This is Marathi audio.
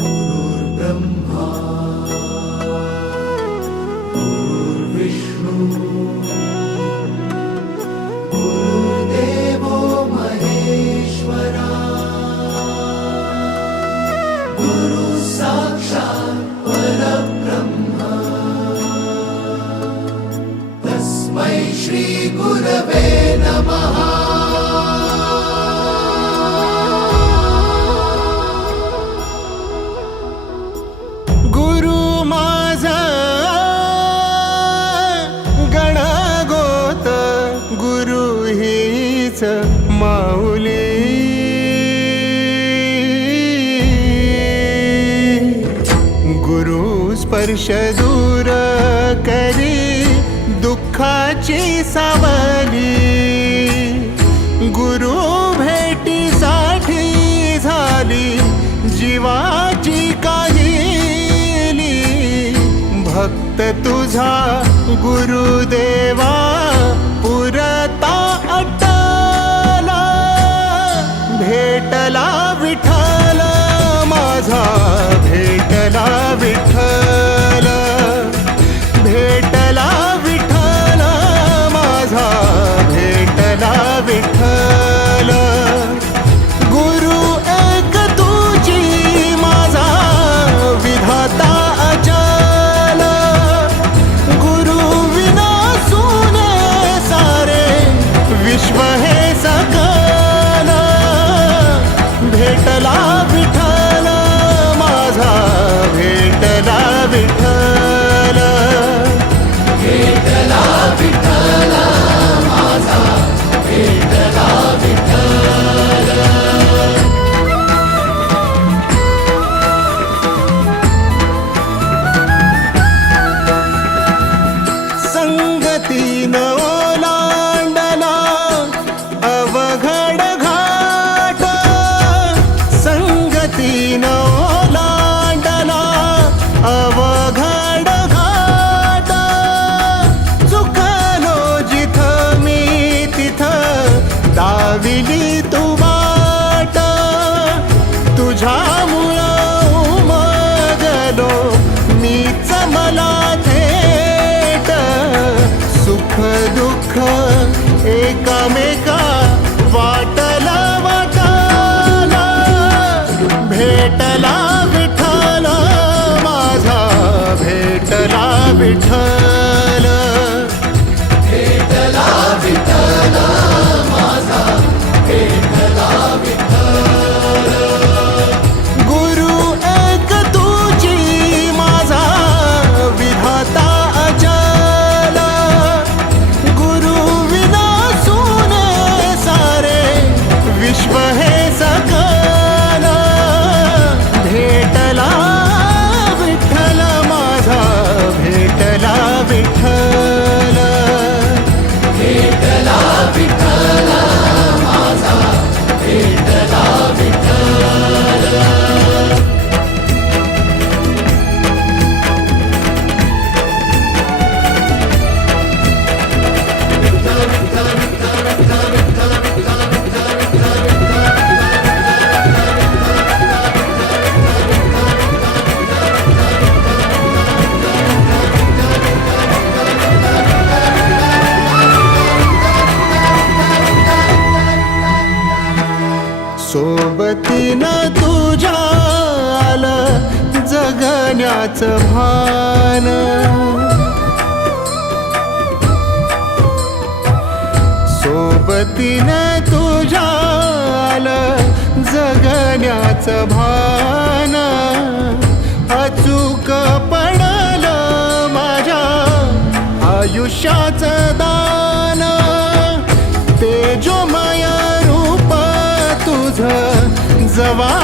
गुरुर्ब्रह्मा गुरुर्विष्णू गुरुर्देवो महेश्वरा गुरु साक्षात् परब्रह्म तस्मै श्री गुरवे नमः। माऊली गुरु स्पर्श दूर करी दुःखाची सावली, गुरु भेटीसाठी झाली जीवाची काहिली। भक्त तुझा गुरुदेवा पुरता भेटला विठ्ठल माझा, भेटला विठ्ठल, भेटला विठ्ठल माझा, भेटला विठ्ठल। गुरु एक तुझी माझा विधाता अचल, गुरु विना सुने सारे विश्व हे सकल। भेटला विठ्ठल माझा, भेटला विठ्ठल, भेटला विठ्ठल माझा, भेटला विठ्ठल। संगतीनं ओलांडला अवघड घाट, संगतीनं ओलांडला अवघड घाट। चुकलो जिथं मी तिथं दाविली तू वाट, तुझ्यामुळं उमगलो मीच मला थेट। सुख दुःख एकामेका वाटला वाटाला, भेटला विठ्ठल माझा, भेटला विठ्ठल, भेटला विठ्ठल माझा, भेटला विठ्ठल। गुरु एक तुझी माझा विधाता अचल, गुरु विना सुने सारे विश्व हे सकल। भेटला विठ्ठल माझा, भेटला विठ्ठल, भेटला विठ्ठल माझा, भेटला विठ्ठल। सोबतीनं तुझ्या आलं जगण्याचं भान, सोबतीनं तुझ्या आलं जगण्याचं भान। अचूक पडलं माझ्या आयुष्याचं दान, तेजोमय रूप तुझं जवा